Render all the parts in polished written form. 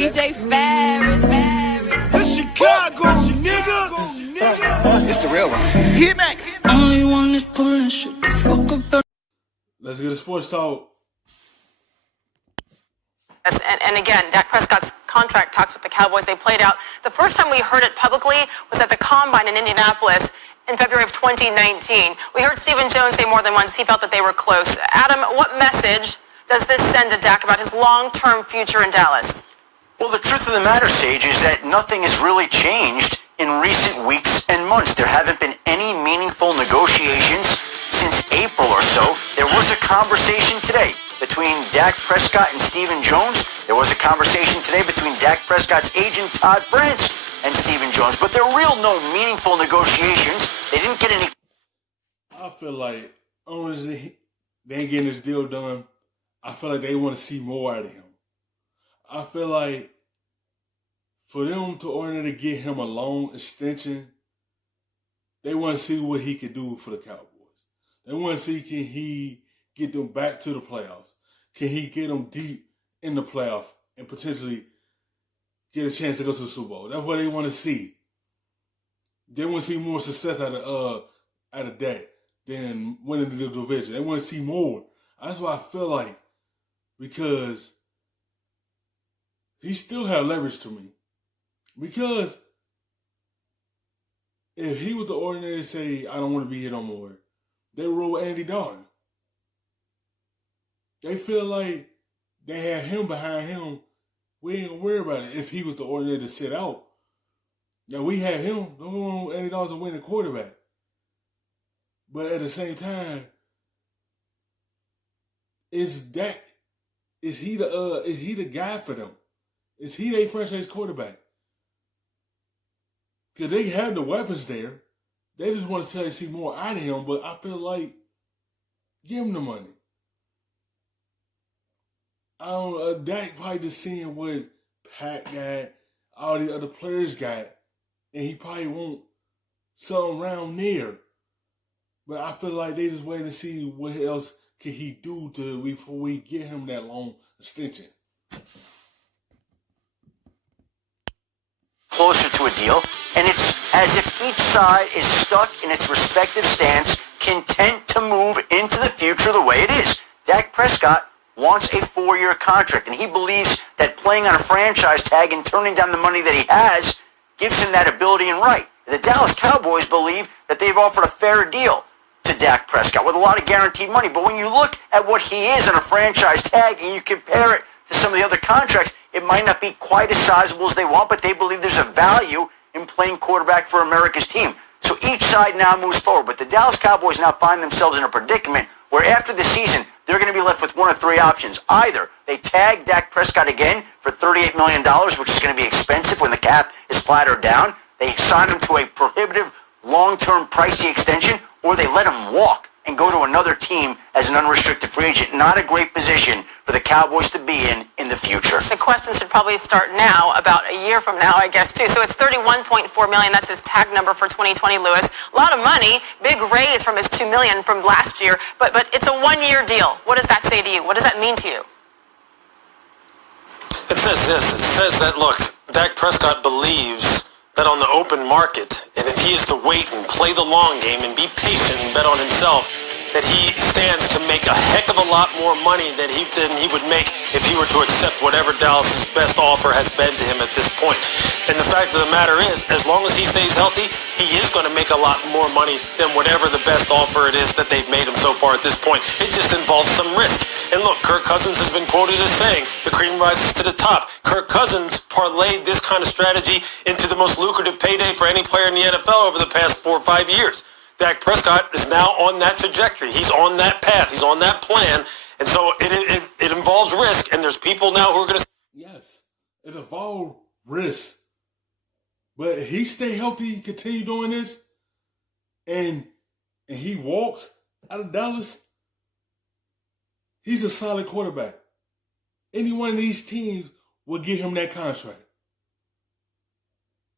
DJ Ferris. The Chicago, nigga. It's the real one. Hit me. Only one is pulling shit the fuck up. Let's get a sports talk. And again, Dak Prescott's contract talks with the Cowboys, they played out. The first time we heard it publicly was at the Combine in Indianapolis in February of 2019. We heard Stephen Jones say more than once he felt that they were close. Adam, what message does this send to Dak about his long-term future in Dallas? Well, the truth of the matter, Sage, is that nothing has really changed in recent weeks and months. There haven't been any meaningful negotiations since April or so. There was a conversation today between Dak Prescott and Stephen Jones. There was a conversation today between Dak Prescott's agent, Todd France, and Stephen Jones. But there are no meaningful negotiations. They didn't get any. I feel like, honestly, they ain't getting this deal done. I feel like they want to see more out of him. I feel like for them to order to get him a long extension, they want to see what he can do for the Cowboys. They want to see, can he get them back to the playoffs? Can he get them deep in the playoffs and potentially get a chance to go to the Super Bowl? That's what they want to see. They want to see more success out of that than winning the division. They want to see more. That's what I feel like, because he still has leverage to me. Because if he was the ordinary say, I don't want to be here no more, they roll Andy Dalton. They feel like they have him behind him. We ain't gonna worry about it if he was the ordinary to sit out. Now we have him. Don't want Andy Dalton to win the quarterback. But at the same time, is he the guy for them? Is he their franchise quarterback? Because they have the weapons there. They just want to try to see more out of him, but I feel like give him the money. I don't. Dak probably just seeing what Pat got, all the other players got, and he probably won't something around there. But I feel like they just waiting to see what else can he do before we get him that long extension. Closer to a deal, and it's as if each side is stuck in its respective stance, content to move into the future the way it is. Dak Prescott wants a 4-year contract, and he believes that playing on a franchise tag and turning down the money that he has gives him that ability and right. The Dallas Cowboys believe that they've offered a fair deal to Dak Prescott with a lot of guaranteed money. But when you look at what he is on a franchise tag and you compare it to some of the other contracts, it might not be quite as sizable as they want, but they believe there's a value in playing quarterback for America's team. So each side now moves forward. But the Dallas Cowboys now find themselves in a predicament where after the season, they're going to be left with one of 3 options. Either they tag Dak Prescott again for $38 million, which is going to be expensive when the cap is flattered down. They sign him to a prohibitive, long-term, pricey extension, or they let him walk and go to another team as an unrestricted free agent. Not a great position for the Cowboys to be in the future. The question should probably start now, about a year from now, I guess, too. So it's $31.4 million. That's his tag number for 2020, Lewis. A lot of money, big raise from his $2 million from last year, but it's a 1-year deal. What does that say to you? What does that mean to you? It says this. It says that, look, Dak Prescott believes that on the open market, and if he is to wait and play the long game and be patient and bet on himself, that he stands to make a heck of a lot more money than he would make if he were to accept whatever Dallas's best offer has been to him at this point. And the fact of the matter is, as long as he stays healthy, he is going to make a lot more money than whatever the best offer it is that they've made him so far at this point. It just involves some risk. And look, Kirk Cousins has been quoted as saying, the cream rises to the top. Kirk Cousins parlayed this kind of strategy into the most lucrative payday for any player in the NFL over the past 4 or 5 years. Dak Prescott is now on that trajectory. He's on that path. He's on that plan. And so it involves risk, and there's people now who are going to... Yes, it involves risk. But if he stay healthy, continue doing this, and he walks out of Dallas, he's a solid quarterback. Any one of these teams will give him that contract.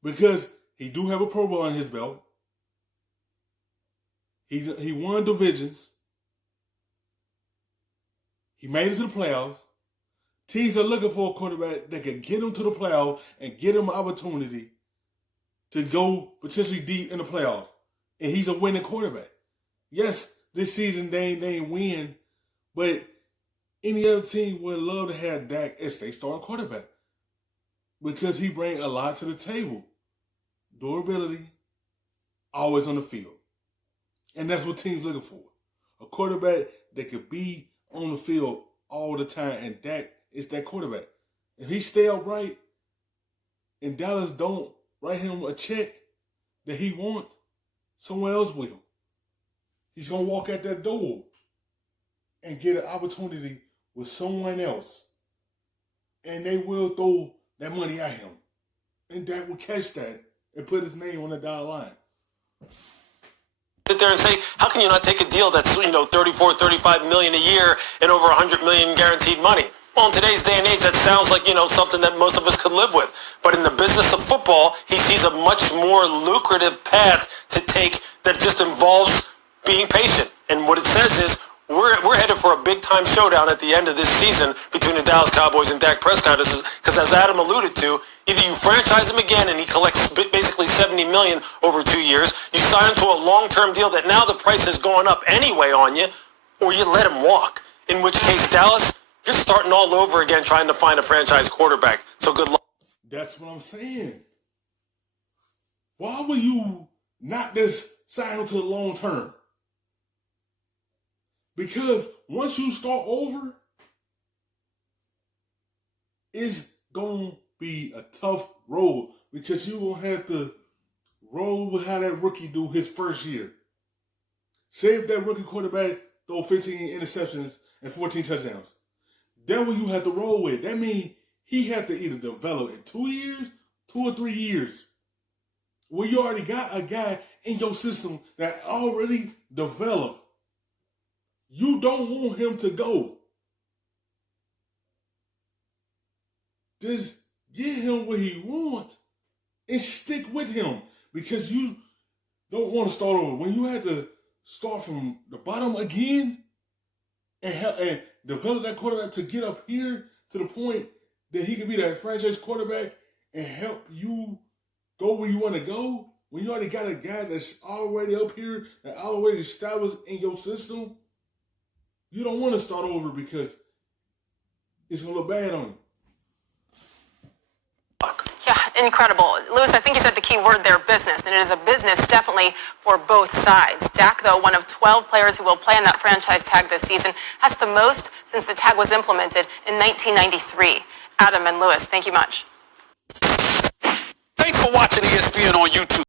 Because he do have a Pro Bowl on his belt. He won divisions. He made it to the playoffs. Teams are looking for a quarterback that can get them to the playoffs and get them an opportunity to go potentially deep in the playoffs. And he's a winning quarterback. Yes, this season they ain't win, but any other team would love to have Dak as their starting quarterback because he brings a lot to the table. Durability, always on the field. And that's what teams looking for. A quarterback that could be on the field all the time, and Dak is that quarterback. If he stay upright and Dallas don't write him a check that he wants, someone else will. He's going to walk out that door and get an opportunity with someone else. And they will throw that money at him. And Dak will catch that and put his name on the dotted line. Sit there and say, how can you not take a deal that's, 34, 35 million a year and over 100 million guaranteed money? Well, in today's day and age, that sounds like, something that most of us could live with. But in the business of football, he sees a much more lucrative path to take that just involves being patient. And what it says is, we're headed for a big-time showdown at the end of this season between the Dallas Cowboys and Dak Prescott. Because as Adam alluded to, either you franchise him again and he collects basically $70 million over 2 years, you sign him to a long-term deal that now the price has gone up anyway on you, or you let him walk. In which case, Dallas, you're starting all over again trying to find a franchise quarterback. So good luck. That's what I'm saying. Why would you not just sign him to the long term? Because once you start over, it's going to be a tough road because you're going to have to roll with how that rookie do his first year. Say if that rookie quarterback throw 15 interceptions and 14 touchdowns. That's what you have to roll with. That means he has to either develop in 2 years, 2 or 3 years. Well, you already got a guy in your system that already developed. You don't want him to go. Just get him what he wants and stick with him because you don't want to start over. When you have to start from the bottom again and develop that quarterback to get up here to the point that he can be that franchise quarterback and help you go where you want to go, when you already got a guy that's already up here, that already established in your system, you don't want to start over because it's going to look bad on you. Yeah, incredible. Lewis, I think you said the key word there, business, and it is a business definitely for both sides. Dak, though, one of 12 players who will play on that franchise tag this season, has the most since the tag was implemented in 1993. Adam and Lewis, thank you much. Thanks for watching ESPN on YouTube.